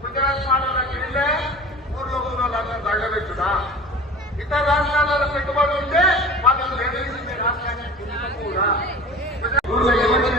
గుజరాత్ మాటలకి ఊర్లో ఉన్న వాళ్ళందరూ తగ్గబెట్టుడా ఇతర రాష్ట్రాలలో పెట్టుబడి ఉంటే వాళ్ళు నిర్ణయించింది రాష్ట్రానికి కూడా ఊళ్ళో ఎవరికి